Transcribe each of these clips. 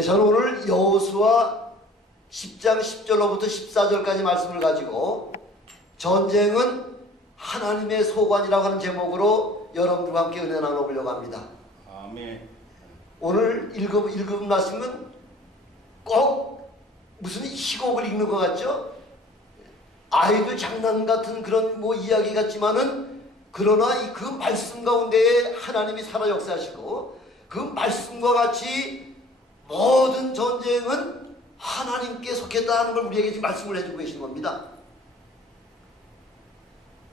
저는 오늘 여호수아 10장 10절로부터 14절까지 말씀을 가지고 전쟁은 하나님의 소관이라고 하는 제목으로 여러분들과 함께 은혜 나눠보려고 합니다. 아멘. 오늘 읽은 말씀은 꼭 무슨 희곡을 읽는 것 같죠? 아이들 장난 같은 그런 이야기 같지만은, 그러나 그 말씀 가운데에 하나님이 살아 역사하시고 그 말씀과 같이 모든 전쟁은 하나님께 속했다는 걸 우리에게 지금 말씀을 해주고 계신 겁니다.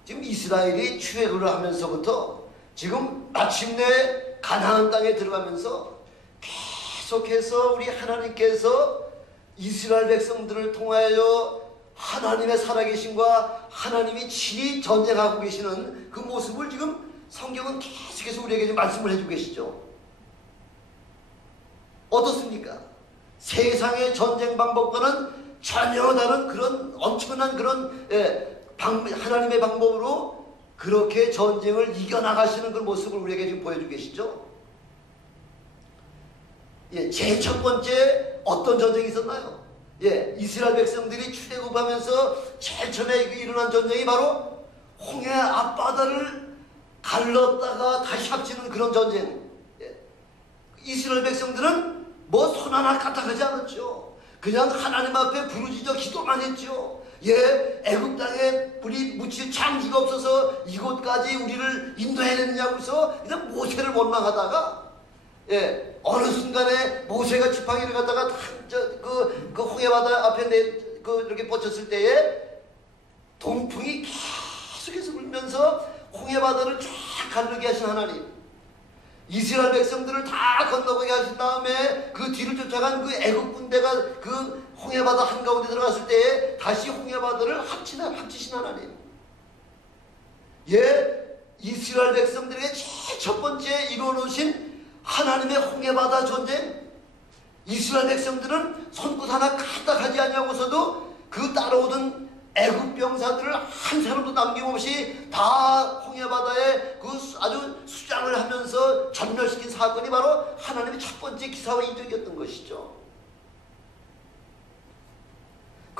지금 이스라엘이 출애굽을 하면서부터 지금 마침내 가나안 땅에 들어가면서 계속해서 우리 하나님께서 이스라엘 백성들을 통하여 하나님의 살아계심과 하나님이 친히 전쟁하고 계시는 그 모습을 지금 성경은 계속해서 우리에게 지금 말씀을 해주고 계시죠. 어떻습니까? 세상의 전쟁 방법과는 전혀 다른 그런 엄청난 그런 하나님의 방법으로 그렇게 전쟁을 이겨나가시는 그 모습을 우리에게 지금 보여주고 계시죠. 제일 첫 번째 어떤 전쟁이 있었나요? 이스라엘 백성들이 출애굽하면서 제일 처음에 일어난 전쟁이 바로 홍해 앞바다를 갈랐다가 다시 합치는 그런 전쟁. 이스라엘 백성들은 손 하나 까딱하지 않았죠. 그냥 하나님 앞에 부르짖어 기도만 했죠. 애굽 땅에 우리 묻힐 창기가 없어서 이곳까지 우리를 인도해냈냐고 해서 그냥 모세를 원망하다가 어느 순간에 모세가 지팡이를 갖다가 그 홍해바다 앞에 이렇게 뻗쳤을 때에 동풍이 계속해서 불면서 홍해바다를 쫙 가르게 하신 하나님, 이스라엘 백성들을 다 건너가게 하신 다음에 그 뒤를 쫓아간 그 애굽 군대가 그 홍해바다 한가운데 들어갔을 때에 다시 홍해바다를 합치신 하나님, 이스라엘 백성들에게 제일 첫 번째 이루어놓으신 하나님의 홍해바다 전쟁, 이스라엘 백성들은 손끝 하나 까딱하지 않냐고서도 그 따라오던 애굽 병사들을 한 사람도 남김없이 다 홍해바다에 그 아주 수장을 하면서 전멸시킨 사건이 바로 하나님의 첫 번째 기사와 이적이었던 것이죠.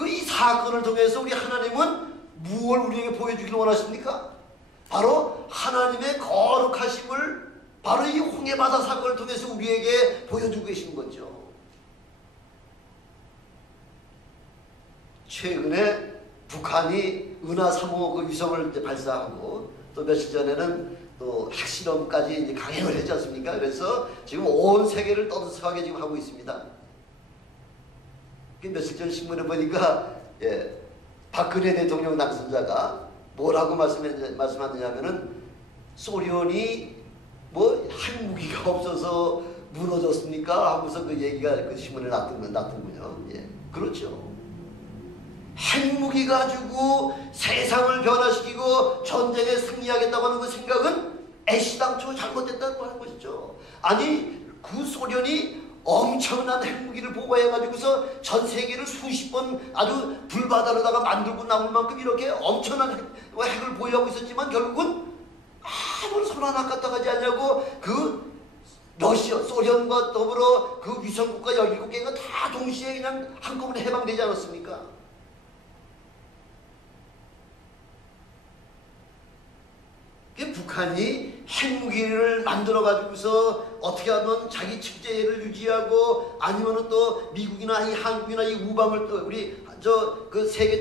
이 사건을 통해서 우리 하나님은 무엇을 우리에게 보여주기를 원하십니까? 바로 하나님의 거룩하심을 바로 이 홍해바다 사건을 통해서 우리에게 보여주고 계신 거죠. 최근에 북한이 은하 3호 위성을 발사하고 또 며칠 전에는 또 핵실험까지 이제 강행을 했지 않습니까? 그래서 지금 온 세계를 떠들썩하게 지금 하고 있습니다. 며칠 전 신문에 보니까 박근혜 대통령 당선자가 뭐라고 말씀하느냐면은 소련이 핵무기가 없어서 무너졌습니까? 하면서 그 얘기가 그 신문에 났던군요. 그렇죠. 핵무기 가지고 세상을 변화시키고 전쟁에 승리하겠다고 하는 그 생각은 애시당초 잘못됐다고 하는 것이죠. 아니, 그 소련이 엄청난 핵무기를 보고해가지고서 전 세계를 수십 번 아주 불바다로다가 만들고 남을 만큼 이렇게 엄청난 핵을 보유하고 있었지만 결국은 아무런 손 하나 까딱하지 않냐고 그 러시아, 소련과 더불어 그 위성국가 17개가 다 동시에 그냥 한꺼번에 해방되지 않았습니까? 북한이 핵무기를 만들어가지고서 어떻게 하면 자기 측제를 유지하고 아니면은 또 미국이나 한국이나 이 우방을 또 우리 그 세계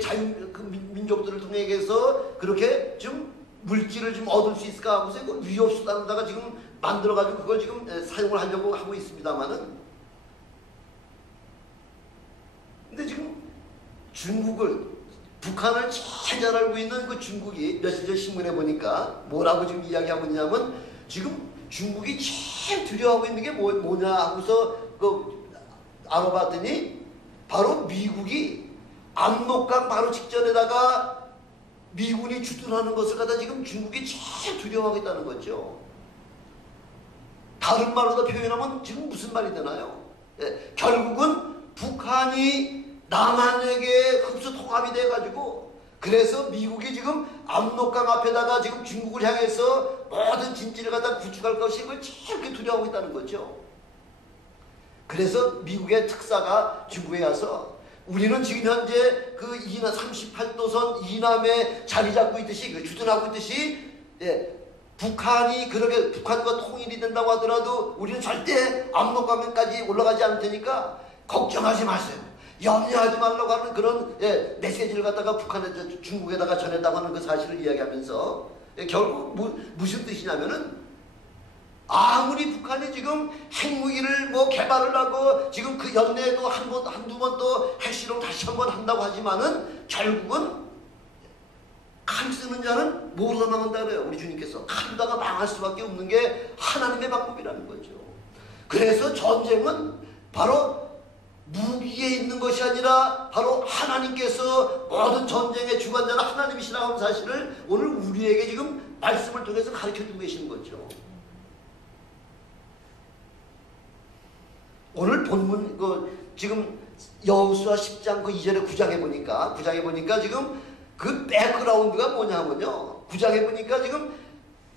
민족들을 통해서 그렇게 좀 물질을 좀 얻을 수 있을까 하고서 그 위협수단에다가 지금 만들어가지고 그걸 지금 사용을 하려고 하고 있습니다만은, 근데 지금 북한을 제일 잘 알고 있는 그 중국이 며칠 전 신문에 보니까 뭐라고 지금 이야기하고 있냐면, 지금 중국이 제일 두려워하고 있는 게 뭐냐 하고서 알아봤더니 바로 미국이 압록강 바로 직전에다가 미군이 주둔하는 것을 갖다 지금 중국이 제일 두려워하고 있다는 거죠. 다른 말로 표현하면 지금 무슨 말이 되나요? 결국은 북한이 남한에게 흡수 통합이 돼가지고, 그래서 미국이 지금 압록강 앞에다가 지금 중국을 향해서 모든 진지를 갖다 구축할 것이 그걸 제일 두려워하고 있다는 거죠. 그래서 미국의 특사가 중국에 가서 우리는 지금 현재 그 38도선 이남에 자리 잡고 있듯이 주둔하고 있듯이 북한이 그렇게 북한과 통일이 된다고 하더라도 우리는 절대 압록강까지 올라가지 않을 테니까 걱정하지 마세요. 염려하지 말라고 하는 그런 메시지를 갖다가 북한에 중국에다가 전했다고 하는 그 사실을 이야기하면서 결국 무슨 뜻이냐면은 아무리 북한이 지금 핵무기를 개발을 하고 지금 그 연내에도 한두 번 또 핵실험 다시 한번 한다고 하지만은 결국은 칼 쓰는 자는 뭐로 망한다 그래요. 우리 주님께서 칼다가 망할 수밖에 없는 게 하나님의 방법이라는 거죠. 그래서 전쟁은 바로 무기에 있는 것이 아니라 바로 하나님께서 모든 전쟁의 주관자는 하나님이시라고 하는 사실을 오늘 우리에게 지금 말씀을 통해서 가르쳐주고 계시는 거죠. 오늘 본문 지금 여호수아 10장 2절에 9장에 보니까 지금 그 백그라운드가 뭐냐면요. 9장에 보니까 지금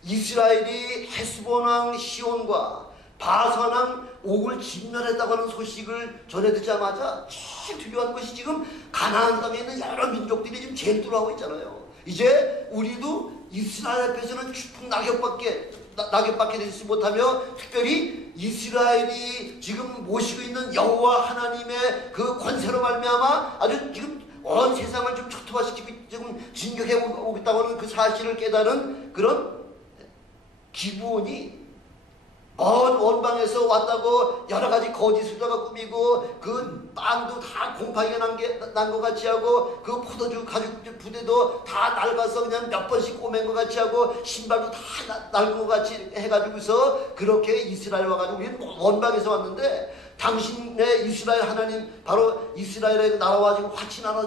이스라엘이 헤스본 왕 시온과 바산 왕 옥을 진멸했다고 하는 소식을 전해 듣자마자 제일 두려워하는 것이 지금 가나안 땅에 있는 여러 민족들이 지금 제일 두려워하고 있잖아요. 이제 우리도 이스라엘 앞에서는 추풍 낙엽밖에 되지 못하며 특별히 이스라엘이 지금 모시고 있는 여호와 하나님의 그 권세로 말미암아 아주 지금 온 세상을 좀 초토화시키고 지금 진격해 오겠다고 하는 그 사실을 깨달은 그런 기브온이 먼 원방에서 왔다고 여러 가지 거짓 수다가 꾸미고 그 땅도 다 곰팡이가 난 것 같이 하고 그 포도주 가죽 부대도 다 낡아서 그냥 몇 번씩 꼬맨 것 같이 하고 신발도 다 낡은 것 같이 해가지고서 그렇게 이스라엘 와가지고 우리는 원방에서 왔는데 당신의 이스라엘 하나님 바로 이스라엘의 나라와 지금 같이 나라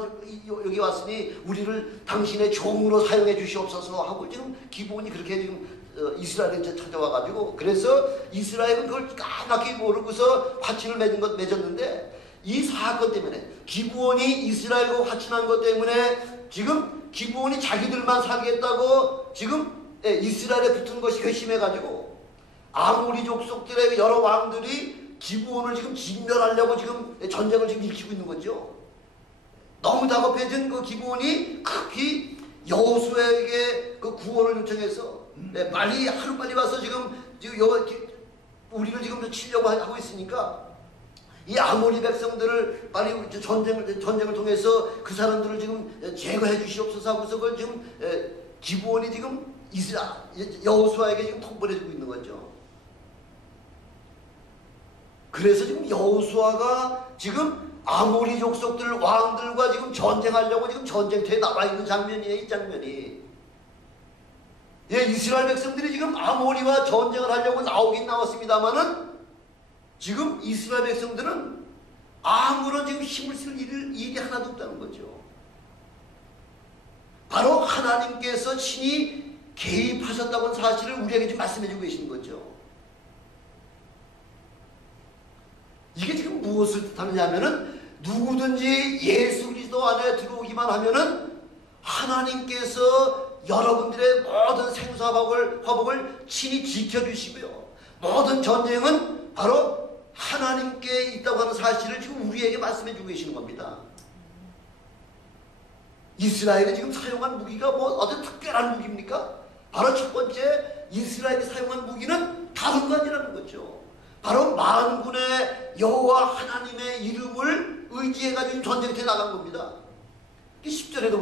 여기 왔으니 우리를 당신의 종으로 사용해 주시옵소서 하고 지금 기본이 그렇게 지금 이스라엘에 찾아와가지고 그래서 이스라엘은 그걸 까맣게 모르고서 화친을 맺었는데 이 사건 때문에 기브온이 이스라엘과 화친한 것 때문에 지금 기브온이 자기들만 살겠다고 지금 이스라엘에 붙은 것이 괘씸해가지고 아모리 족속들의 여러 왕들이 기브온을 지금 진멸하려고 지금 전쟁을 지금 일으키고 있는 거죠. 너무 다급해진 그 기브온이 급히 여호수아에게 그 구원을 요청해서 빨리 하루빨리 와서 지금 우리를 지금 치려고 하고 있으니까 이 아모리 백성들을 빨리 전쟁을 통해서 그 사람들을 지금 제거해 주시옵소서 하고서 그걸 지금 기브온이 지금 여호수아에게 지금 통보해 주고 있는 거죠. 그래서 지금 여호수아가 지금 아모리 족속들 왕들과 지금 전쟁하려고 지금 전쟁터에 나와 있는 장면이에요. 이 장면이. 이스라엘 백성들이 지금 아모리와 전쟁을 하려고 나오긴 나왔습니다만은 지금 이스라엘 백성들은 아무런 지금 힘을 쓸 일이 하나도 없다는 거죠. 바로 하나님께서 친히 개입하셨다고 하는 사실을 우리에게 지금 말씀해 주고 계시는 거죠. 이게 지금 무엇을 뜻하느냐면은 누구든지 예수 그리스도 안에 들어오기만 하면은 하나님께서 여러분들의 모든 생사화복을 친히 지켜주시고요. 모든 전쟁은 바로 하나님께 있다고 하는 사실을 지금 우리에게 말씀해 주고 계시는 겁니다. 이스라엘이 지금 사용한 무기가 어떤 특별한 무기입니까? 바로 첫 번째 이스라엘이 사용한 무기는 다른 거 아니라는 거죠. 바로 만군의 여호와 하나님의 이름을 의지해가지고 전쟁터에 나간 겁니다. 10절에도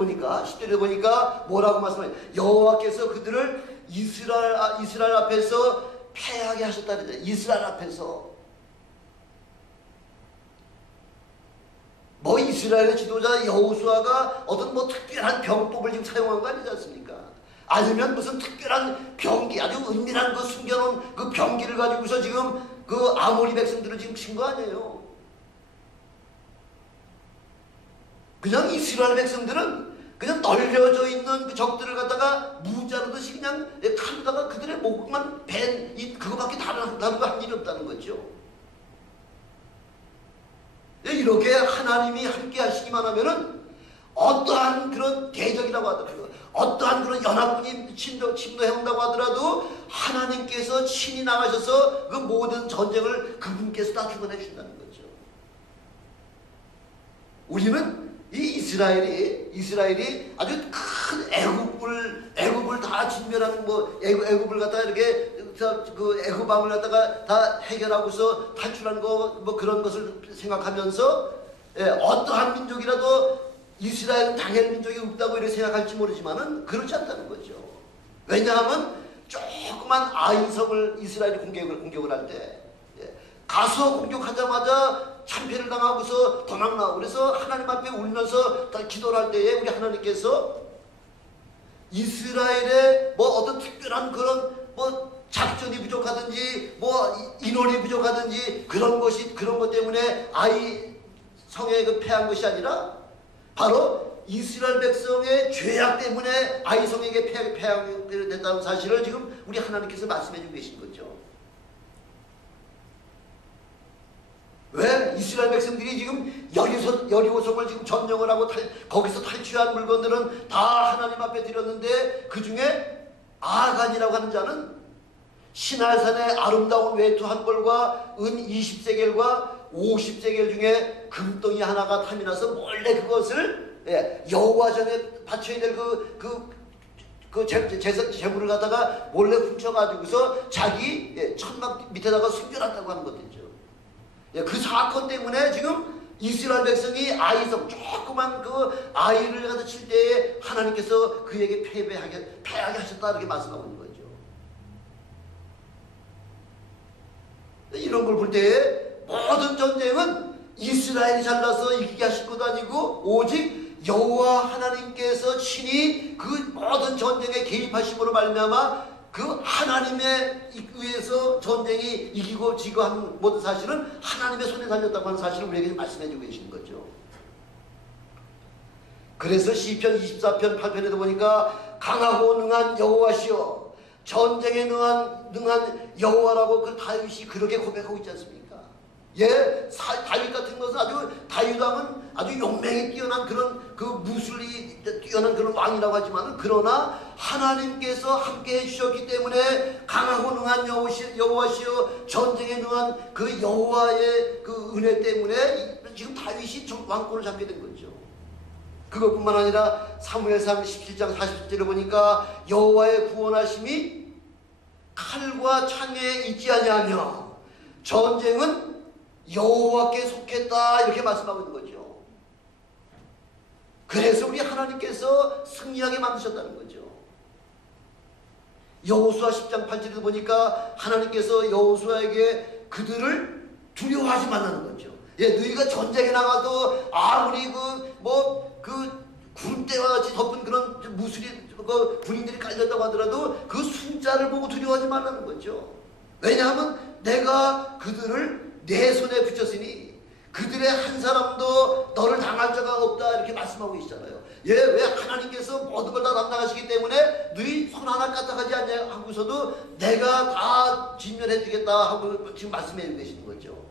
보니까 뭐라고 말씀해요? 여호와께서 그들을 이스라엘 앞에서 패하게 하셨다 그랬죠. 이스라엘 앞에서. 이스라엘의 지도자 여호수아가 어떤 특별한 병법을 지금 사용한 거 아니지 않습니까? 아니면 무슨 특별한 병기, 아주 은밀한 그 숨겨놓은 그 병기를 가지고서 지금 그 아모리 백성들을 지금 친 거 아니에요. 그냥 이스라엘 백성들은 그냥 널려져 있는 그 적들을 갖다가 무자르듯이 그냥 칼로다가 그들의 목만 그거밖에 다른 거 한 일이 없다는 거죠. 이렇게 하나님이 함께 하시기만 하면은 어떠한 그런 대적이라고 하더라도, 어떠한 그런 연합군이 침노해온다고 하더라도 하나님께서 친히 나가셔서 그 모든 전쟁을 그분께서 다 주관해 주신다는 거죠. 우리는 이 이스라엘이 아주 큰 애굽을 다 진멸하는 애굽을 갖다가 이렇게 그 애굽왕을 갖다가 다 해결하고서 탈출한 그런 것을 생각하면서 어떠한 민족이라도 이스라엘은 당할 민족이 없다고 이렇게 생각할지 모르지만은 그렇지 않다는 거죠. 왜냐하면 조그만 아이성을 이스라엘이 공격을 할 때 가서 공격하자마자 참패를 당하고서 도망나고, 그래서 하나님 앞에 울면서 기도를 할 때에 우리 하나님께서 이스라엘의 어떤 특별한 그런 작전이 부족하든지 인원이 부족하든지 그런 것 때문에 아이 성에 패한 것이 아니라 바로 이스라엘 백성의 죄악 때문에 아이 성에게 패하게 됐다는 사실을 지금 우리 하나님께서 말씀해 주고 계신 거죠. 왜? 이스라엘 백성들이 지금 여리고성을 지금 점령을 하고 거기서 탈취한 물건들은 다 하나님 앞에 드렸는데, 그 중에 아간이라고 하는 자는 시날산의 아름다운 외투 한 벌과 은 20세겔과 50세겔 중에 금덩이 하나가 탐이 나서 몰래 그것을 여호와 전에 바쳐야 될 재물을 갖다가 몰래 훔쳐가지고서 자기 천막 밑에다가 숨겨놨다고 하는 것들이죠. 그 사건 때문에 지금 이스라엘 백성이 아이성 조그만 그 아이를 갖다 칠 때에 하나님께서 그에게 패하게 하셨다, 이렇게 말씀하고 있는 거죠. 이런 걸 볼 때에 모든 전쟁은 이스라엘이 잘나서 이기게 하실 것도 아니고 오직 여호와 하나님께서 친히 그 모든 전쟁에 개입하심으로 말미암아 그 하나님에 의해서 전쟁이 이기고 지고 하는 모든 사실은 하나님의 손에 달렸다고 하는 사실을 우리에게 말씀해 주고 계신 거죠. 그래서 시편 24편 8편에도 보니까 강하고 능한 여호와시여, 전쟁에 능한 여호와라고 그 다윗이 그렇게 고백하고 있지 않습니까? 다윗 같은 것은 다윗 왕은 아주 용맹이 뛰어난 그런 그 무술이 뛰어난 그런 왕이라고 하지만, 그러나 하나님께서 함께 해주셨기 때문에 강하고 능한 여호와시여, 전쟁에 능한 그 여호와의 그 은혜 때문에 지금 다윗이 왕권을 잡게 된 거죠. 그것뿐만 아니라 사무엘상 17장 40절을 보니까 여호와의 구원하심이 칼과 창에 있지 아니하며 전쟁은 여호와께 속했다, 이렇게 말씀하고 있는 거죠. 그래서 우리 하나님께서 승리하게 만드셨다는 거죠. 여호수아 10장 8절에도 보니까 하나님께서 여호수아에게 그들을 두려워하지 말라는 거죠. 너희가 전쟁에 나가도 아무리 구름대와 같이 덮은 그런 무술이 군인들이 깔렸다고 하더라도 그 숫자를 보고 두려워하지 말라는 거죠. 왜냐하면 내가 그들을 내 손에 붙였으니 그들의 한 사람도 너를 당할 자가 없다, 이렇게 말씀하고 계시잖아요. 왜? 하나님께서 모든 걸 다 담당하시기 때문에 너희 손 하나 까딱하지 않냐 하고서도 내가 다 진멸해 주겠다 하고 지금 말씀해 주고 계시는 거죠.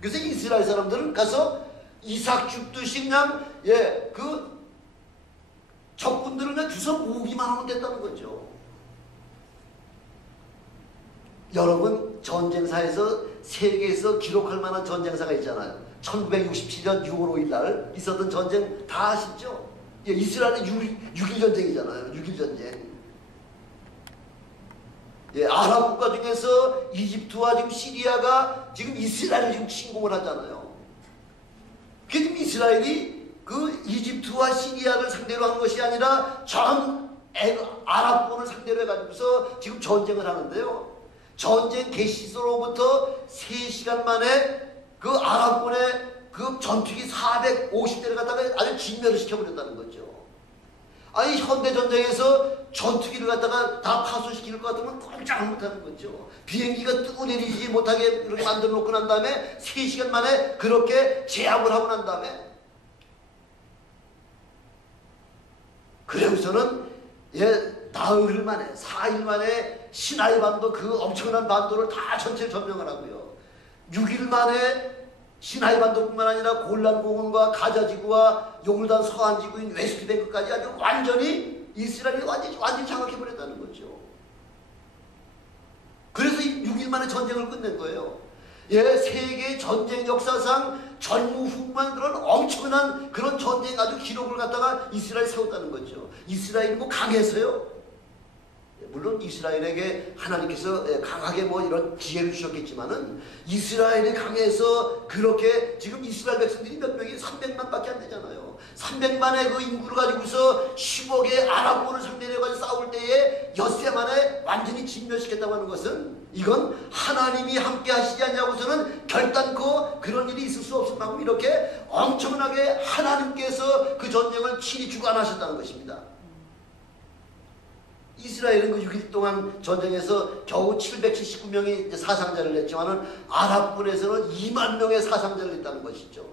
그래서 이스라엘 사람들은 가서 이삭 죽듯이 그냥 그 적군들을 그냥 주워 모으기만 하면 됐다는 거죠. 여러분, 전쟁사에서 세계에서 기록할 만한 전쟁사가 있잖아요. 1967년 6월 5일 날 있었던 전쟁 다 아시죠? 이스라엘의 6.1 전쟁이잖아요. 6.1 전쟁. 아랍 국가 중에서 이집트와 지금 시리아가 지금 이스라엘을 지금 침공을 하잖아요. 그게 지금 이스라엘이 그 이집트와 시리아를 상대로 한 것이 아니라 전 아랍권을 상대로 해가지고서 지금 전쟁을 하는데요. 전쟁 개시로부터 3시간 만에 그 아랍군의 그 전투기 450대를 갖다가 아주 진멸을 시켜버렸다는 거죠. 아니, 현대전쟁에서 전투기를 갖다가 다 파손시킬 것 같으면 꼼짝을 못하는 거죠. 비행기가 뜨고 내리지 못하게 이렇게 만들어 놓고 난 다음에 3시간 만에 그렇게 제압을 하고 난 다음에, 그래서는 나흘 만에 4일 만에 시나이 반도 그 엄청난 반도를 다 전체를 점령을 하고요. 6일 만에 시나이 반도뿐만 아니라 골란 공원과 가자 지구와 요르단 서안 지구인 웨스트뱅크까지 아주 완전히 이스라엘이 완전히 장악해 버렸다는 거죠. 그래서 6일 만에 전쟁을 끝낸 거예요. 예, 세계 전쟁 역사상 전무후무한 그런 엄청난 그런 전쟁 아주 기록을 갖다가 이스라엘이 세웠다는 거죠. 이스라엘이 뭐 강해서요? 물론 이스라엘에게 하나님께서 강하게 뭐 이런 지혜를 주셨겠지만은 이스라엘이 강해서 그렇게 지금 이스라엘 백성들이 몇 명이 300만 밖에 안 되잖아요. 300만의 그 인구를 가지고서 10억의 아랍군을 상대로 가지고 싸울 때에 엿새 만에 완전히 진멸시켰다고 하는 것은 이건 하나님이 함께 하시지 않냐고서는 결단코 그런 일이 있을 수 없을 만큼 이렇게 엄청나게 하나님께서 그 전쟁을 친히 주관하셨다는 것입니다. 이스라엘은 그 6일 동안 전쟁에서 겨우 779명이 사상자를 냈지만은 아랍군에서는 2만 명의 사상자를 냈다는 것이죠.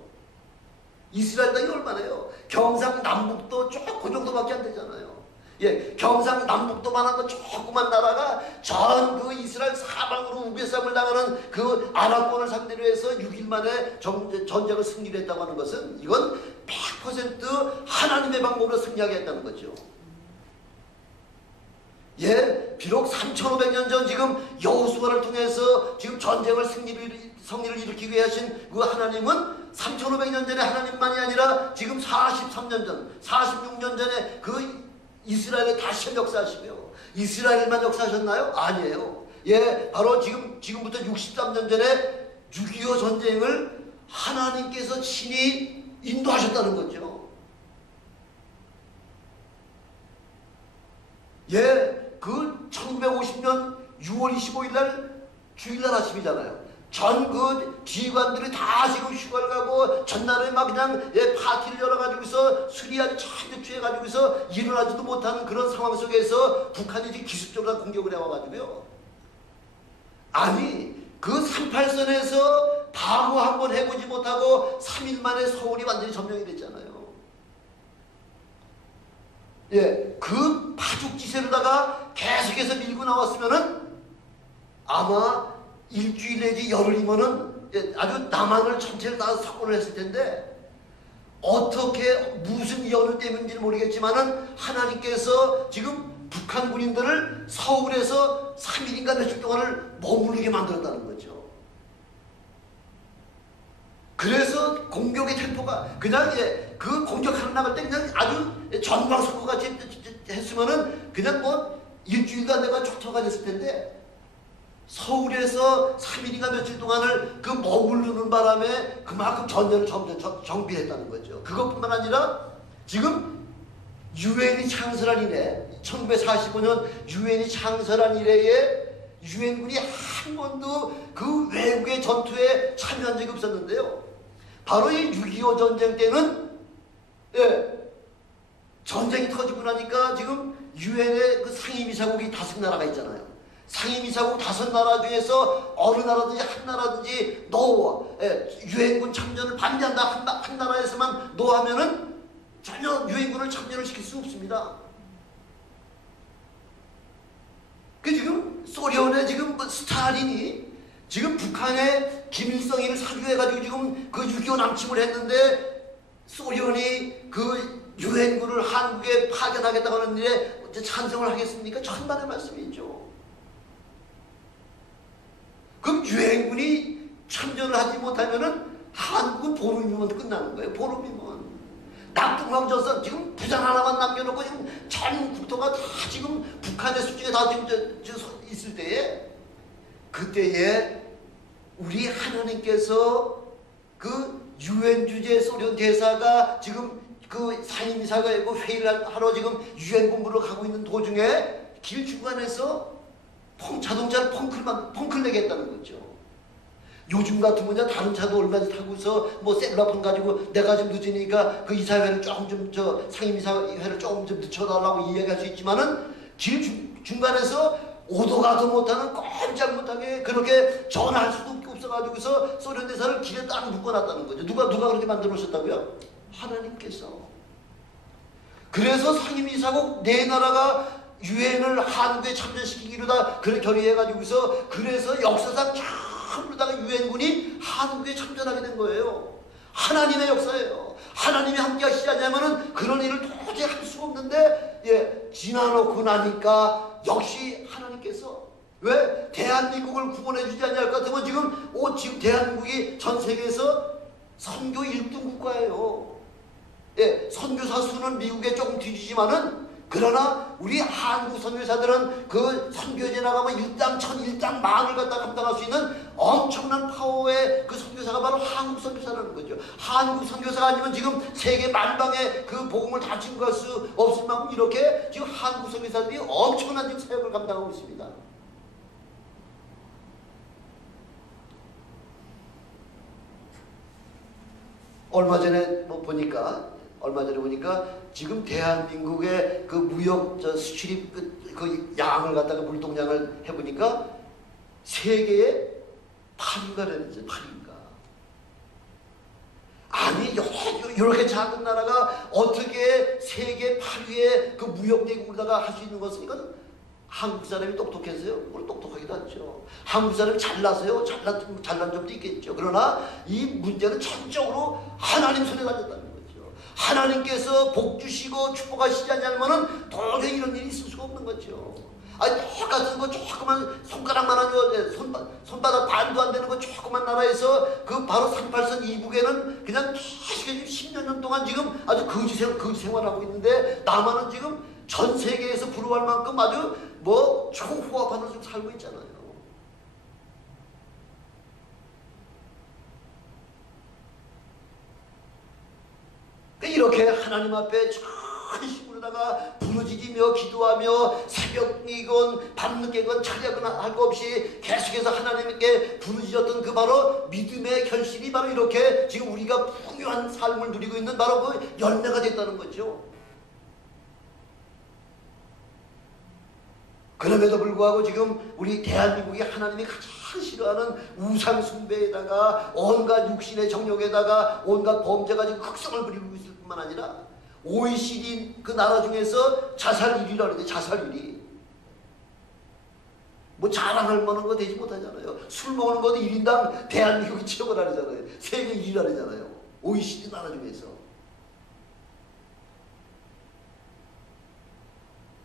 이스라엘 땅이 얼마나요? 경상남북도 그 정도밖에 안 되잖아요. 예, 경상남북도만 하고 조그만 나라가 전 그 이스라엘 사방으로 우배쌈을 당하는 그 아랍군을 상대로 해서 6일 만에 전쟁을 승리를 했다고 하는 것은 이건 100% 하나님의 방법으로 승리하게 했다는 거죠. 예, 비록 3,500년 전 지금 여호수아를 통해서 지금 전쟁을 성리를 일으키게 하신 그 하나님은 3,500년 전에 하나님만이 아니라 지금 43년 전, 46년 전에 그 이스라엘에 다시 역사하시며 이스라엘만 역사하셨나요? 아니에요. 예, 바로 지금부터 63년 전에 6.25 전쟁을 하나님께서 친히 인도하셨다는 거죠. 예, 그 1950년 6월 25일 날 주일날 아침이잖아요. 전 그 지휘관들이 다 지금 휴가를 가고 전날에 막 그냥 파티를 열어가지고서 술이 아주 잔뜩 취해가지고서 일어나지도 못하는 그런 상황 속에서 북한이 지금 기습적으로 공격을 해와가지고요. 아니 그 38선에서 방어 한번 해보지 못하고 3일 만에 서울이 완전히 점령이 됐잖아요. 예, 그 파죽지세로다가 계속해서 밀고 나왔으면은 아마 일주일 내지 열흘이면은 아주 남한을 전체를 다 석권을 했을 텐데 어떻게 무슨 연유 때문인지 모르겠지만은 하나님께서 지금 북한 군인들을 서울에서 3일인가 며칠 동안을 머무르게 만들었다는 거죠. 그래서 공격의 템포가 그냥 그 공격하는 나갈 때 그냥 아주 전광석과 같이 했으면은 그냥 뭐 일주일도 안 돼가 초토가 됐을 텐데 서울에서 3일인가 며칠 동안을 그 머무르는 바람에 그만큼 전쟁을 정비했다는 거죠. 그것뿐만 아니라 지금 유엔이 창설한 이래 1945년 유엔이 창설한 이래에 유엔군이 한 번도 그 외국의 전투에 참여한 적이 없었는데요. 바로 이 6.25 전쟁 때는 전쟁이 터지고 나니까 지금 유엔의 그 상임이사국이 5나라가 있잖아요. 상임이사국 5나라 중에서 어느 나라든지 한 나라든지 유엔군 참전을 반대한다 한 나라에서만 하면은 전혀 유엔군을 참전을 시킬 수 없습니다. 그 지금 소련의 지금 스탈린이 지금 북한의 김일성이를 사주해가지고 지금 그 6.25 남침을 했는데 소련이 그 유엔군을 한국에 파견하겠다고 하는 일에 찬성을 하겠습니까? 천만의 말씀이죠. 그럼 유엔군이 참전을 하지 못하면은 한국은 보름이면 끝나는 거예요. 보름이면. 남동강전선 지금 부산 하나만 남겨놓고 지금 전 국토가 다 지금 북한의 수중에 다 지금 있을 때에 그때에 우리 하나님께서 그 유엔 주재 소련 대사가 지금 그 상임이사가 회의를 하러 지금 유엔 본부로 가고 있는 도중에 길 중간에서 자동차를 펑클 내게 했다는 거죠. 요즘 같으면 다른 차도 얼마든지 타고서 뭐 셀러폰 가지고 내가 좀 늦으니까 그 이사회를 조금 좀 상임이사회를 조금 좀 늦춰달라고 이야기할 수 있지만은 길 중간에서 오도 가도 못하는 꼼짝 못하게 그렇게 전화할 수도 없어가지고서 소련 대사를 길에 딱 묶어놨다는 거죠. 누가 그렇게 만들어 놓으셨다고요? 하나님께서. 그래서 상임이사국 4나라가 유엔을 한국에 참전시키기로 다 그렇게 결의해가지고서 그래서 역사상 그러다가 유엔군이 한국에 참전하게 된 거예요. 하나님의 역사예요. 하나님이 함께 하시지 않냐면은 그런 일을 도저히 할 수가 없는데, 예, 지나놓고 나니까 역시 하나님께서 왜 대한민국을 구원해 주지 않냐 할 것 같으면 지금 대한민국이 전 세계에서 선교 1등 국가예요. 예, 선교사 수는 미국에 조금 뒤지지만은, 그러나 우리 한국 선교사들은 그 선교제 나가면 일당 천, 일당 만을 갖다 감당할 수 있는 엄청난 파워의 그 선교사가 바로 한국 선교사라는 거죠. 한국 선교사가 아니면 지금 세계 만방에 그 복음을 다 증거할 수 없을 만큼 이렇게 지금 한국 선교사들이 엄청난 지금 사역을 감당하고 있습니다. 얼마 전에 보니까 지금 대한민국의 그 무역 수출입 그 양을 갖다가 물동량을 해보니까 세계에 8위가 되는지 8위인가. 아니 이렇게 작은 나라가 어떻게 세계 8위의 그 무역 대국으로다가 할 수 있는 것은 이건 한국 사람이 똑똑해서요? 뭘 똑똑하기도 하죠. 한국 사람이 잘나서요? 잘난 점도 있겠죠. 그러나 이 문제는 전적으로 하나님 손에 달렸다는 거죠. 하나님께서 복 주시고 축복하시지 않냐면은 도저히 이런 일이 있을 수가 없는 거죠. 아니, 똑같은 거 조그만 손가락만한 손바닥 반도 안 되는 거 조그만 나라에서 그 바로 38선 이북에는 그냥 계속 10몇 년 동안 지금 아주 거지 생활하고 있는데, 남한은 지금 전 세계에서 부러워할 만큼 아주 초호화판으로 지금 살고 있잖아요. 이렇게 하나님 앞에 전심으로다가 부르짖으며 기도하며 새벽이건 밤늦게건 차려건 할 거 없이 계속해서 하나님께 부르짖었던 그 바로 믿음의 결실이 바로 이렇게 지금 우리가 풍요한 삶을 누리고 있는 바로 그 열매가 됐다는 거죠. 그럼에도 불구하고 지금 우리 대한민국이 하나님이 가장 싫어하는 우상 숭배에다가 온갖 육신의 정욕에다가 온갖 범죄가 지금 흑성을 부리고 있을 뿐만 아니라 OECD 그 나라 중에서 자살 1위라고 그러는데, 자살 1위. 자랑할 만한 거 되지 못하잖아요. 술 먹는 것도 1인당 대한민국이 최고라잖아요. 세계 1위라잖아요. OECD 나라 중에서.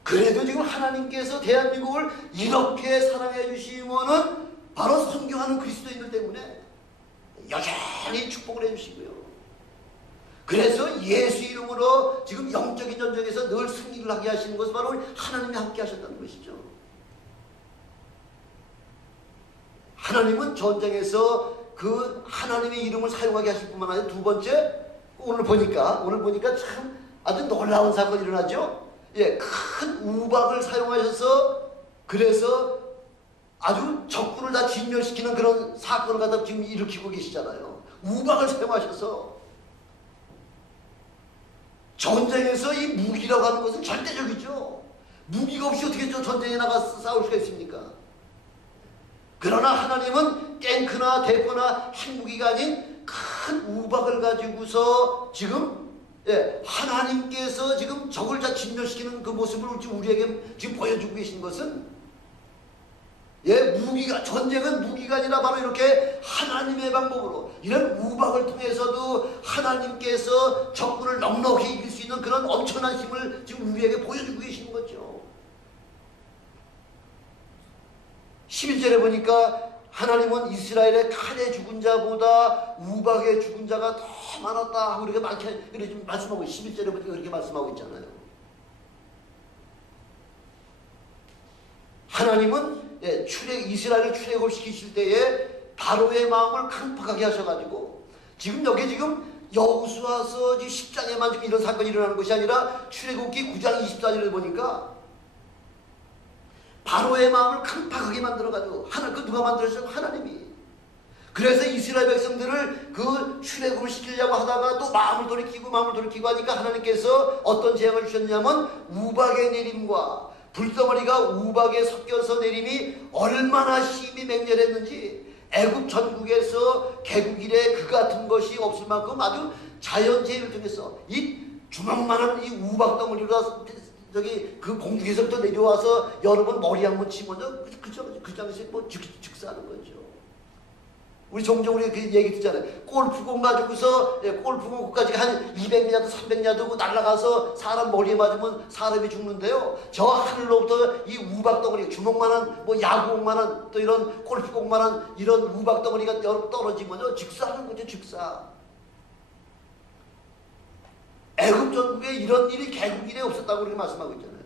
그래도 지금 하나님께서 대한민국을 이렇게 사랑해 주시면은 바로 선교하는 그리스도인들 때문에 여전히 축복을 해 주시고요. 그래서 예수 이름으로 지금 영적인 전쟁에서 늘 승리를 하게 하시는 것은 바로 하나님이 함께 하셨다는 것이죠. 하나님은 전쟁에서 그 하나님의 이름을 사용하게 하실 뿐만 아니라, 두 번째, 오늘 보니까 참 아주 놀라운 사건이 일어나죠. 예, 큰 우박을 사용하셔서 그래서 아주 적군을 다 진멸시키는 그런 사건을 갖다 지금 일으키고 계시잖아요. 우박을 사용하셔서. 전쟁에서 이 무기라고 하는 것은 절대적이죠. 무기가 없이 어떻게 전쟁에 나가서 싸울 수가 있습니까? 그러나 하나님은 탱크나 대포나 핵무기가 아닌 큰 우박을 가지고서 지금, 예, 하나님께서 지금 적을 다 진멸시키는 그 모습을 지금 우리에게 지금 보여주고 계신 것은, 예, 전쟁은 무기가 아니라 바로 이렇게 하나님의 방법으로 이런 우박을 통해서도 하나님께서 적군을 넉넉히 이길 수 있는 그런 엄청난 힘을 지금 우리에게 보여주고 계시는 거죠. 11절에 보니까 하나님은 이스라엘의 칼에 죽은 자보다 우박에 죽은 자가 더 많았다 하고 이렇게 말씀하고 11절에 보니까 그렇게 말씀하고 있잖아요. 하나님은 이스라엘을 출애굽 시키실 때에 바로의 마음을 강팍하게 하셔가지고 지금 여호수아서 10장에만 지금 이런 사건이 일어나는 것이 아니라 출애굽기 9장 24절에 보니까 바로의 마음을 강팍하게 만들어가지고 그 누가 만들었어요? 하나님이. 그래서 이스라엘 백성들을 그 출애굽을 시키려고 하다가 또 마음을 돌이키고 하니까 하나님께서 어떤 재앙을 주셨냐면 우박의 내림과 불덩어리가 우박에 섞여서 내림이 얼마나 심히 맹렬했는지 애굽 전국에서 개국 이래 그 같은 것이 없을 만큼 아주 자연재해를 통해서 이 주먹만한 이 우박 덩어리가 그 공중에서부터 내려와서 여러 번 머리 한 번 치면 그 당시에 즉사하는 거죠. 우리 종종 우리 그 얘기 듣잖아요. 골프공 가지고서 골프공까지 한 200야드, 300야드 날아가서 사람 머리에 맞으면 사람이 죽는데요. 저 하늘로부터 이 우박덩어리, 주먹만한 뭐 야구공만한 또 이런 골프공만한 이런 우박덩어리가 떨어지면요 즉사하는 거죠. 즉사. 애굽 전국에 이런 일이 개국 이래 없었다고 그렇게 말씀하고 있잖아요.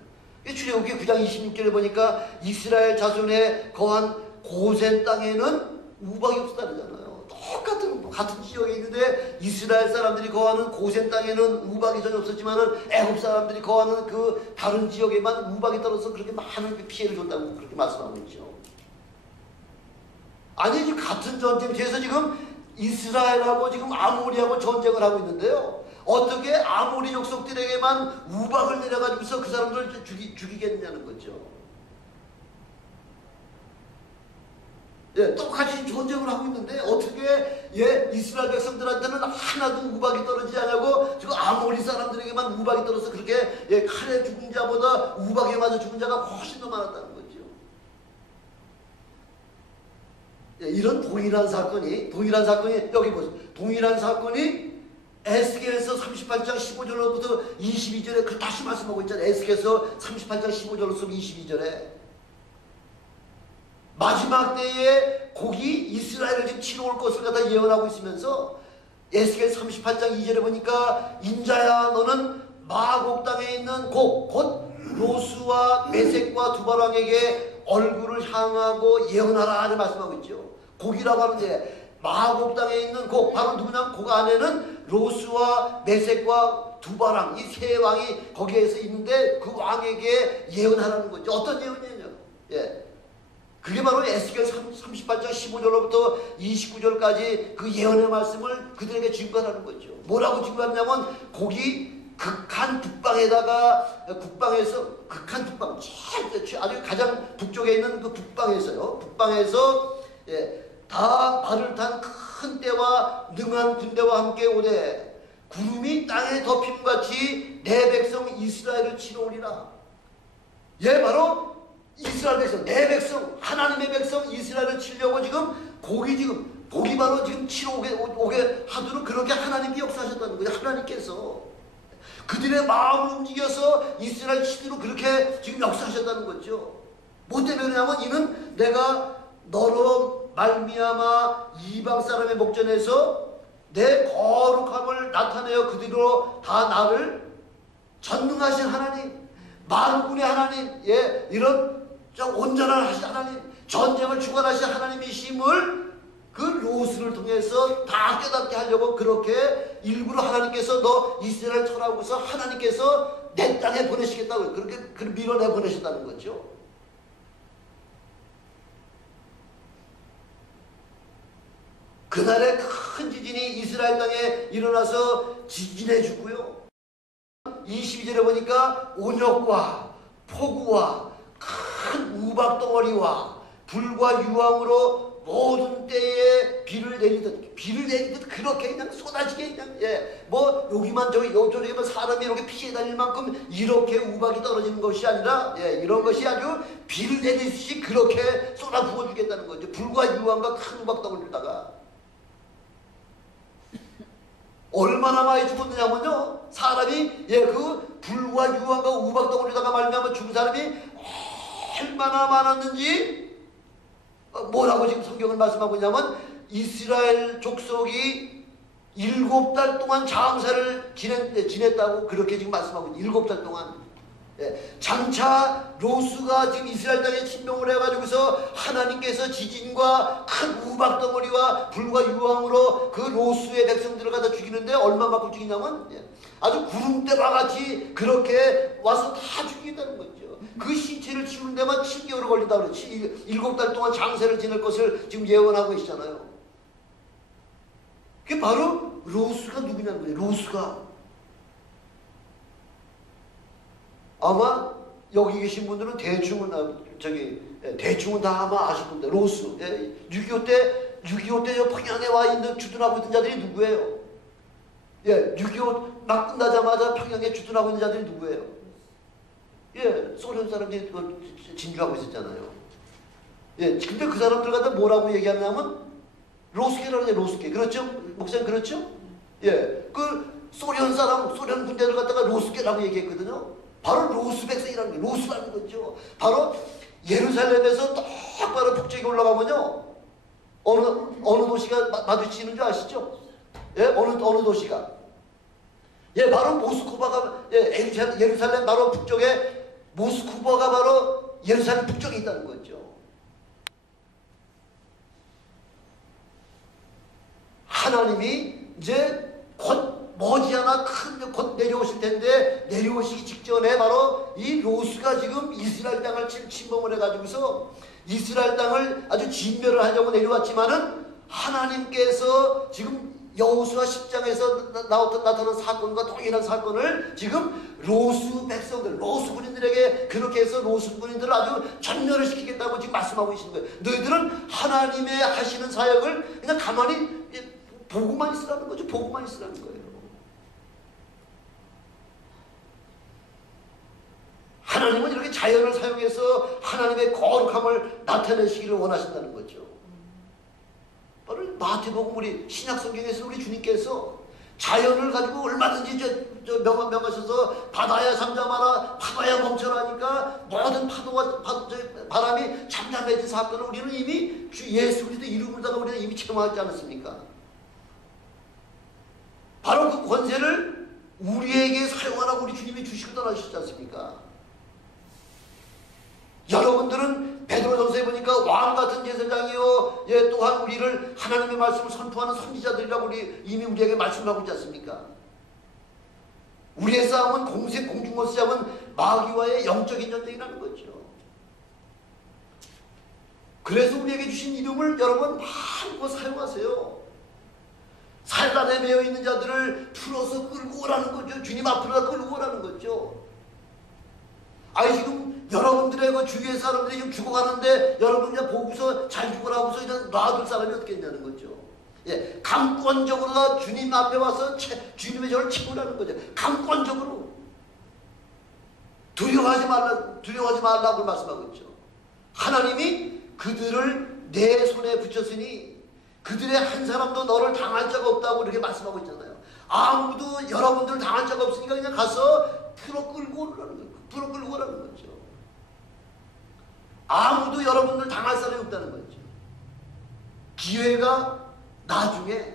출애굽기 9장 26절에 보니까 이스라엘 자손의 거한 고센 땅에는 우박이 없었다잖아요. 같은 지역에 있는데 이스라엘 사람들이 거하는 고센 땅에는 우박이 전혀 없었지만은 애굽 사람들이 거하는 그 다른 지역에만 우박이 떨어져서 그렇게 많은 피해를 줬다고 그렇게 말씀하고 있죠. 아니 지금 같은 전쟁터에서 지금 이스라엘하고 지금 아모리하고 전쟁을 하고 있는데요. 어떻게 아모리 족속들에게만 우박을 내려가지고서 그 사람들을 죽이겠느냐는 거죠. 예, 똑같이 전쟁을 하고 있는데 어떻게 이스라엘 백성들한테는 하나도 우박이 떨어지지 않냐고 지금 아모리 사람들에게만 우박이 떨어져서 그렇게 칼에 죽은 자보다 우박에 맞아 죽은 자가 훨씬 더 많았다는 거죠. 이런 동일한 사건이 여기 보세요. 동일한 사건이 에스겔에서 38장 15절로부터 22절에 그 다시 말씀하고 있잖아요. 에스겔에서 38장 15절로부터 22절에 마지막 때에 곡이 이스라엘을 지금 치러 올 것을 갖다 예언하고 있으면서 에스겔 38장 2절에 보니까 인자야 너는 마곡 땅에 있는 곡 곧 로스와 메섹과 두발왕에게 얼굴을 향하고 예언하라 하는 말씀하고 있죠. 곡이라고 하는데 마곡 땅에 있는 곡 바로 누구냐면 곡 안에는 로스와 메섹과 두발왕 이 세 왕이 거기에서 있는데 그 왕에게 예언하라는 거죠. 어떤 예언이냐? 그게 바로 에스겔 38장 15절로부터 29절까지 그 예언의 말씀을 그들에게 증거하는 거죠. 뭐라고 증거하냐면 곡이 극한 북방에다가 북방에서 극한 북방 아주 가장 북쪽에 있는 그 북방에서요. 북방에서 다 발을 탄 큰 때와 능한 군대와 함께 오되 구름이 땅에 덮임같이 내 백성 이스라엘을 치러 오리라. 바로 이스라엘 백성, 내 백성, 하나님의 백성 이스라엘을 치려고 지금 곡이 바로 지금 치러 오게 하도록 그렇게 하나님이 역사하셨다는 거예요. 하나님께서 그들의 마음을 움직여서 이스라엘 치도록 그렇게 지금 역사하셨다는 거죠. 뭐 때문이냐면 이는 내가 너로 말미암아 이방 사람의 목전에서 내 거룩함을 나타내어 그들로 다 나를 전능하신 하나님, 만군의 하나님, 이런 온전한 하신 하나님, 전쟁을 주관하신 하나님이심을 그 로스를 통해서 다 깨닫게 하려고 그렇게 일부러 하나님께서 너 이스라엘 쳐라고서 하나님께서 내 땅에 보내시겠다고 그렇게 밀어내 보내셨다는 거죠. 그날에 큰 지진이 이스라엘 땅에 일어나서 지진해 주고요. 22절에 보니까 온역과 폭우와 큰 우박덩어리와 불과 유황으로 모든 때에 비를 내리듯 그렇게 그냥 쏟아지게 그냥 뭐 여기만 저기만 사람이 이렇게 피해 다닐 만큼 이렇게 우박이 떨어지는 것이 아니라 이런 것이 아주 비를 내리듯이 그렇게 쏟아 부어주겠다는 거죠. 불과 유황과 큰 우박덩어리다가 얼마나 많이 죽었느냐면요. 사람이 그 불과 유황과 우박덩어리다가 말미암아 죽은 사람이 얼마나 많았는지 뭐라고 지금 성경을 말씀하고 있냐면 이스라엘 족속이 7달 동안 장사를 지냈다고 그렇게 지금 말씀하고 있어요. 7달 동안. 장차 로스가 지금 이스라엘 땅에 침공을 해가지고서 하나님께서 지진과 큰 우박덩어리와 불과 유황으로 그 로스의 백성들을 갖다 죽이는데 얼마만큼 죽이냐면 아주 구름대와 같이 그렇게 와서 다 죽이겠다는 거죠. 그 신체를 치우는 데만 7개월을 걸린다고 그랬지. 7달 동안 장세를 지낼 것을 지금 예언하고 계시잖아요. 그게 바로 로스가 누구냐는 거예요. 로스가. 아마 여기 계신 분들은 대충은 다 아마 아실 겁니다. 로스. 6.25 때 저 평양에 와 있는 주둔하고 있던 자들이 누구예요? 6.25 막 끝나자마자 평양에 주둔하고 있는 자들이 누구예요? 소련 사람들이 진주하고 있었잖아요. 근데 그 사람들 갖다 뭐라고 얘기하냐면 로스케라고 해요. 로스케. 그렇죠? 목사님 그렇죠? 예. 그 소련 사람, 소련 군대를 갖다가 로스케라고 얘기했거든요. 바로 로스 백성이라는 게 로스라는 거죠. 바로 예루살렘에서 똑바로 북쪽에 올라가면요. 어느 도시가 마주치는 줄 아시죠? 예? 어느 도시가. 예, 바로 모스크바가, 예, 예루살렘 바로 북쪽에 모스크바가 바로 예루살렘 북쪽에 있다는 거죠. 하나님이 이제 곧 머지않아 곧 내려오실 텐데 내려오시기 직전에 바로 이 로스가 지금 이스라엘 땅을 침범을 해가지고서 이스라엘 땅을 아주 진멸을 하려고 내려왔지만은 하나님께서 지금 여호수아 10장에서 나타난 사건과 동일한 사건을 지금 로스 백성들, 로스 군인들에게 그렇게 해서 로스 군인들을 아주 전멸을 시키겠다고 지금 말씀하고 계시는 거예요. 너희들은 하나님의 하시는 사역을 그냥 가만히 보고만 있으라는 거죠. 보고만 있으라는 거예요. 하나님은 이렇게 자연을 사용해서 하나님의 거룩함을 나타내시기를 원하신다는 거죠. 바로 마태복음 우리 신약성경에서 우리 주님께서 자연을 가지고 얼마든지 명하셔서 바다야 잠잠하라, 파도야 멈춰라 하니까 모든 바람이 잠잠해진 사건을 우리는 이미 주 예수 그리스도 이름으로다가 우리는 이미 체험하지 않았습니까? 바로 그 권세를 우리에게 사용하라고 우리 주님이 주시고 떠나셨지 않습니까? 여러분들은 베드로전서에 보니까 왕같은 제사장이요, 예, 또한 우리를 하나님의 말씀을 선포하는 선지자들이라고 이미 우리에게 말씀하고 있지 않습니까? 우리의 싸움은 공중권세 잡은 마귀와의 영적인 전쟁이라는 거죠. 그래서 우리에게 주신 이름을 여러분 마음껏 사용하세요. 산란에 매여 있는 자들을 풀어서 끌고 오라는 거죠. 주님 앞으로 끌고 오라는 거죠. 아니 지금 여러분들의 그 주위의 사람들이 지금 죽어가는데 여러분 이제 보고서 잘 죽으라고서 이제 놔둘 사람이 어떻게 있냐는 거죠. 예, 강권적으로 주님 앞에 와서 주님의 저를 채우라는 거죠. 강권적으로 두려워하지 말라고 말씀하고 있죠. 하나님이 그들을 내 손에 붙였으니 그들의 한 사람도 너를 당할 자가 없다고 이렇게 말씀하고 있잖아요. 아무도 여러분들 당할 자가 없으니까 그냥 가서 풀어 끌고 오라는 거예요. 풀어 끌고 오라는 거죠. 아무도 여러분들 당할 사람이 없다는 거죠. 기회가 나중에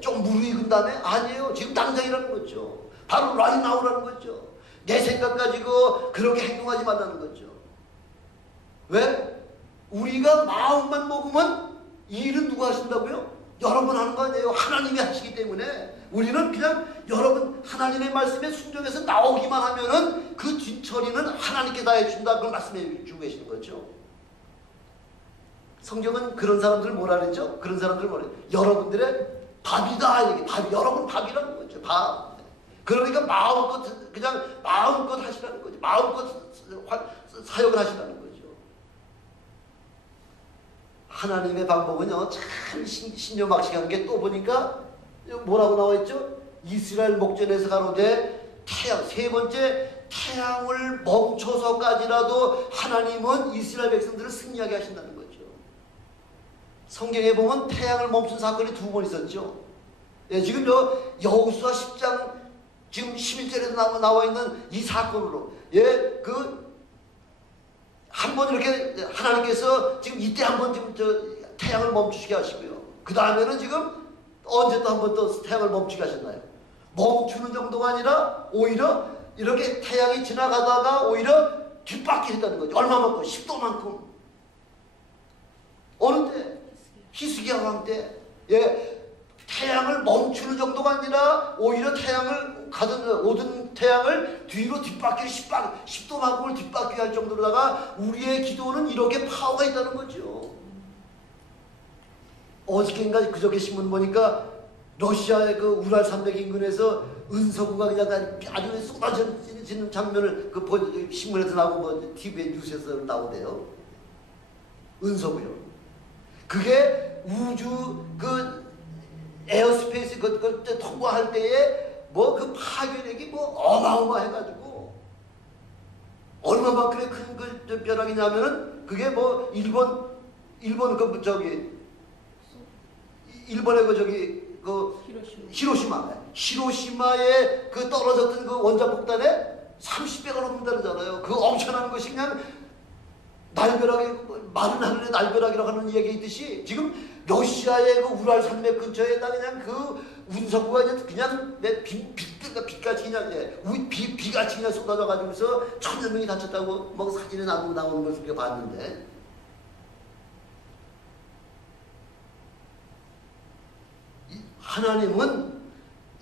좀 무르익은 다음에 아니에요. 지금 당장이라는 거죠. 바로 right now라는 거죠. 내 생각 가지고 그렇게 행동하지 말라는 거죠. 왜? 우리가 마음만 먹으면 이 일은 누가 하신다고요? 여러분 하는 거 아니에요. 하나님이 하시기 때문에 우리는 그냥 여러분 하나님의 말씀에 순종해서 나오기만 하면은 그 뒤처리는 하나님께 다 해준다. 그걸 말씀해 주고 계시는 거죠. 성경은 그런 사람들을 뭐라 그랬죠? 그런 사람들을 뭐라 그랬죠? 여러분들의 밥이다. 이게 밥, 여러분 밥이라는 거죠. 밥. 그러니까 마음껏 그냥 마음껏 하시라는 거죠. 마음껏 사역을 하시라는 거죠. 하나님의 방법은요 참 신묘막측한 게 또 보니까 뭐라고 나와 있죠? 이스라엘 목전에서 가로되 태양, 세 번째 태양을 멈춰서까지라도 하나님은 이스라엘 백성들을 승리하게 하신다는 거죠. 성경에 보면 태양을 멈춘 사건이 두 번 있었죠. 예, 지금 여호수아 10장 지금 11절에서 나와 있는 이 사건으로 예, 한 번 이렇게 하나님께서 지금 이때 한 번 지금 태양을 멈추게 하시고요. 그 다음에는 지금 언제 또 한 번 또 태양을 멈추게 하셨나요? 멈추는 정도가 아니라 오히려 이렇게 태양이 지나가다가 오히려 뒷바퀴 했다는 거죠. 얼마만큼? 10도만큼. 어느 때? 히스기야 왕 때. 예, 태양을 멈추는 정도가 아니라 오히려 태양을 오던 태양을 뒤로 뒷바퀴를 10도만큼을 뒷바퀴 할 정도로다가 우리의 기도는 이렇게 파워가 있다는 거죠. 어저께인가 그저께 신문 보니까 러시아의 그 우랄 산맥 인근에서 은서구가 그냥 아주 쏟아지는 장면을 신문에서 나오고 TV에 뉴스에서 나오대요. 은서구요. 그게 우주 에어스페이스 통과할 때에 그 파괴력이 어마어마해가지고 얼마만큼의 큰 벼락이냐면은 그게 일본 일본의 히로시마에 그 떨어졌던 그 원자폭탄에 30배가 넘는다잖아요. 그 엄청난 것이 그냥 날벼락이, 마른 하늘의 날벼락이라고 하는 얘기 있듯이 지금 러시아의 그 우랄 산맥 근처에다 그냥 그 운석구가 그냥 빛같이 그냥 비같이 그냥 쏟아져 가지고서 천여 명이 다쳤다고 뭐 사진에 나오는 것을 우리가 봤는데, 하나님은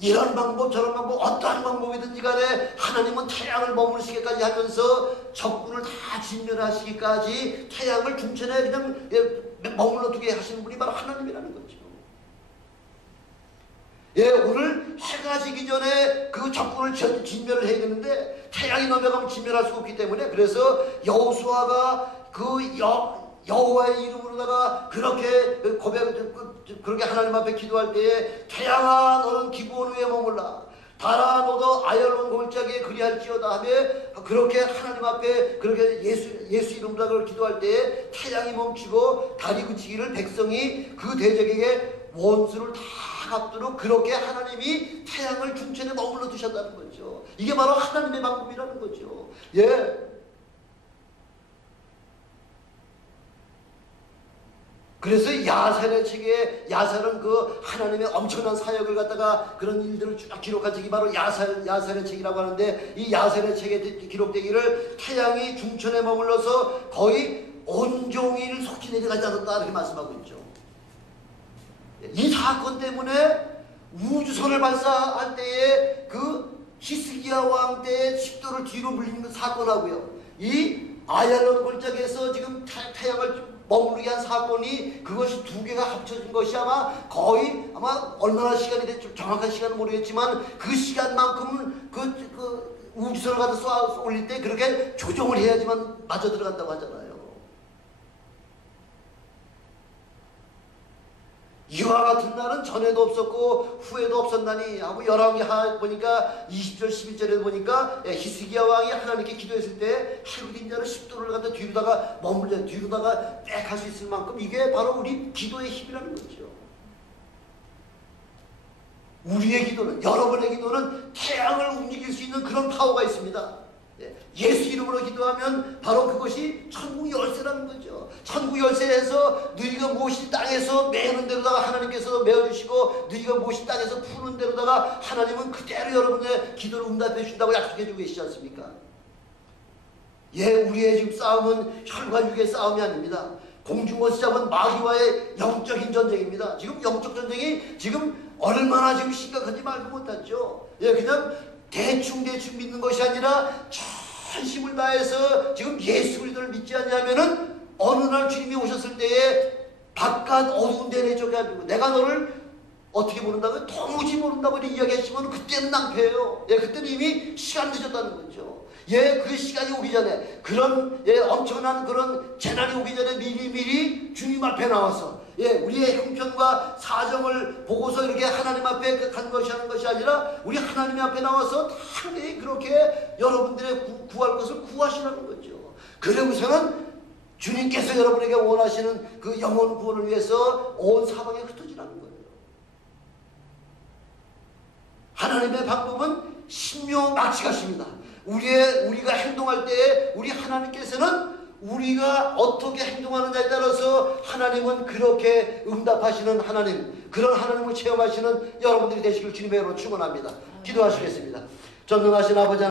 이런 방법 저런 방법 어떠한 방법이든지 간에 하나님은 태양을 머무르시기까지 하면서 적군을 다 진멸하시기까지 태양을 중천에 그냥 머물러 두게 하시는 분이 바로 하나님이라는 거죠. 오늘 해가 지기 전에 그 적군을 진멸을 해야 되는데 태양이 넘어가면 진멸할 수가 없기 때문에, 그래서 여호수아가 그 여호와의 이름으로다가 그렇게 그렇게 하나님 앞에 기도할 때에, 태양아 너는 기브온 위에 머물라, 달아 너도 아얄론 골짜기에 그리할지어다 하며, 그렇게 하나님 앞에 그렇게 예수 이름으로 기도할 때에 태양이 멈추고 달이 그치기를 백성이 그 대적에게 원수를 다 갚도록 그렇게 하나님이 태양을 중천에 머물러 두셨다는 거죠. 이게 바로 하나님의 방법이라는 거죠. 그래서 야살의 책에, 야살은 그 하나님의 엄청난 사역을 갖다가 그런 일들을 쭉 기록한 책이 바로 야살의 책이라고 하는데, 이 야살의 책에 기록되기를 태양이 중천에 머물러서 거의 온종일 속히 내려가지 않았다 이렇게 말씀하고 있죠. 이 사건 때문에 우주선을 발사할 때에 그 히스기야 왕 때의 십도를 뒤로 물리는 사건하고요, 이 아얄론 골짜기에서 지금 태양을 머무르게 한 사건이, 그것이 두 개가 합쳐진 것이 아마 얼마나 시간이 됐죠, 정확한 시간은 모르겠지만 그 시간만큼은 그 우주선을 갖다 쏘아 올릴 때 그렇게 조정을 해야지만 맞아 들어간다고 하잖아요. 이와 같은 날은 전에도 없었고 후에도 없었나니 하고, 열왕기 보니까 20절 11절에 보니까 히스기야 왕이 하나님께 기도했을 때 해그린 자는 십도를 갖다 뒤로다가 머물려 뒤로다가 빽 할 수 있을 만큼, 이게 바로 우리 기도의 힘이라는 거죠. 우리의 기도는, 여러분의 기도는 태양을 움직일 수 있는 그런 파워가 있습니다. 예수 이름으로 기도하면 바로 그것이 천국 열쇠라는 거죠. 천국 열쇠에서 너희가 무엇이 땅에서 메는 대로다가 하나님께서 메어주시고, 너희가 무엇이 땅에서 푸는 대로다가 하나님은 그대로 여러분의 기도를 응답해 주신다고 약속해 주고 계시지 않습니까? 우리의 지금 싸움은 혈과 육의 싸움이 아닙니다. 공중원수 잡은 마귀와의 영적인 전쟁입니다. 지금 영적 전쟁이 지금 얼마나 지금 심각한지 말도 못하죠. 그냥 대충 믿는 것이 아니라 전심을 다해서 지금 예수 그리스도를 믿지 않냐면은, 어느 날 주님이 오셨을 때에 바깥 어두운 데 내쫓아가지고 내가 너를 어떻게 모른다고요? 도무지 모른다고 이야기하시면 그때는 낭패예요. 그때는 이미 시간 늦었다는 거죠. 그 시간이 오기 전에, 그런 엄청난 그런 재난이 오기 전에 미리 주님 앞에 나와서 우리의 형편과 사정을 보고서 이렇게 하나님 앞에 간 것이 하는 것이 아니라, 우리 하나님 앞에 나와서 당연히 그렇게 여러분들의 구할 것을 구하시라는 거죠. 그러고서는 주님께서 여러분에게 원하시는 그 영혼 구원을 위해서 온 사방에 흩어지라는 거예요. 하나님의 방법은 신묘막측하십니다. 우리가 행동할 때에 우리 하나님께서는 우리가 어떻게 행동하느냐에 따라서 하나님은 그렇게 응답하시는 하나님, 그런 하나님을 체험하시는 여러분들이 되시길 주님의 이름으로 축원합니다. 기도하시겠습니다. 전능하신 아버지